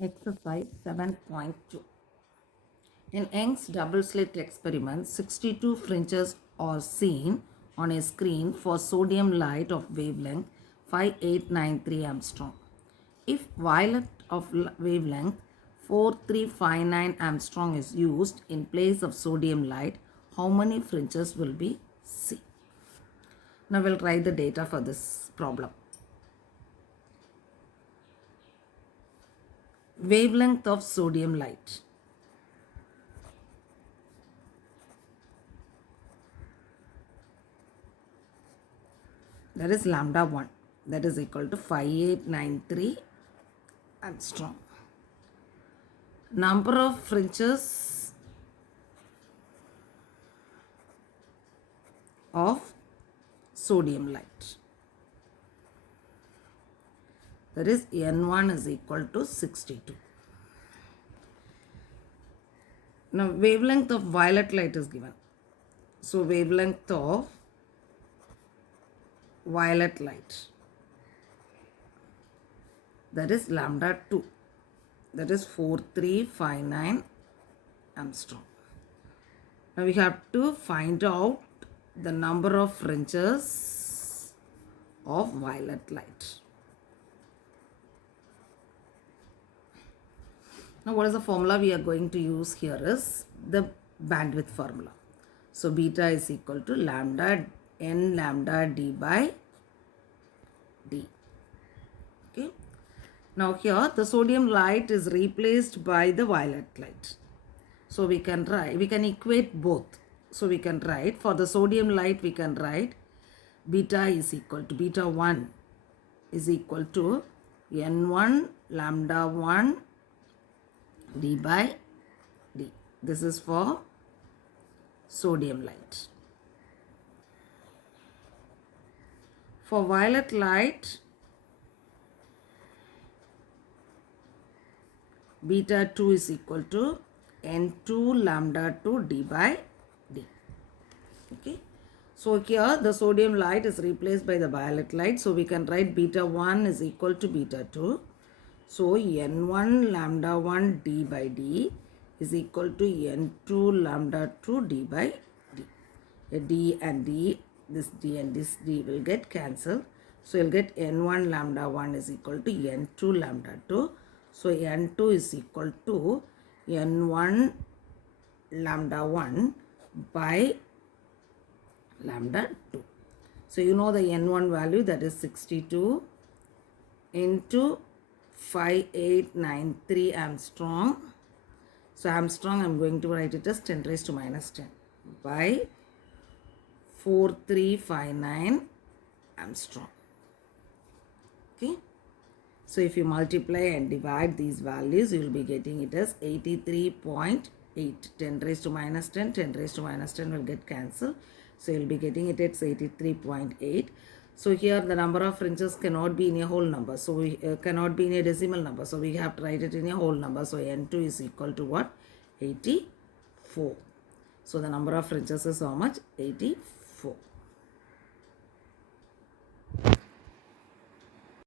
Exercise 7.2. In Young's double slit experiment, 62 fringes are seen on a screen for sodium light of wavelength 5893 Armstrong. If violet of wavelength 4359 Armstrong is used in place of sodium light, how many fringes will be seen? Now we'll try the data for this problem. Wavelength of sodium light. That is lambda 1, that is equal to 5893 Armstrong. Number of fringes of sodium light, that is N1 is equal to 62. Now wavelength of violet light is given. So wavelength of violet light, that is lambda 2, that is 4359 Armstrong. Now we have to find out the number of fringes of violet light. Now what is the formula we are going to use here is the bandwidth formula. So beta is equal to lambda n lambda d by d. Okay. Now here the sodium light is replaced by the violet light. So we can equate both. So we can write for the sodium light, we can write beta is equal to beta 1 is equal to n1 lambda 1 d by d. This is for sodium light. For violet light, beta 2 is equal to n2 lambda 2 d by d. Okay. So here the sodium light is replaced by the violet light. So we can write beta 1 is equal to beta 2. So n1 lambda 1 d by d is equal to n2 lambda 2 d by d. A d and d, this d and this d will get cancelled. So you'll get n1 lambda 1 is equal to n2 lambda 2. So n2 is equal to n1 lambda 1 by lambda 2. So you know the n1 value, that is 62 into 5893 Armstrong. So Armstrong, I'm going to write it as 10 raised to minus 10 by 4359 Armstrong. Okay. So if you multiply and divide these values, you will be getting it as 83.8. 10 raised to minus 10, 10 raised to minus 10 will get cancelled. So you will be getting it as 83.8. So here the number of fringes cannot be in a whole number. So we cannot be in a decimal number. So we have to write it in a whole number. So N2 is equal to what? 84. So the number of fringes is how much? 84.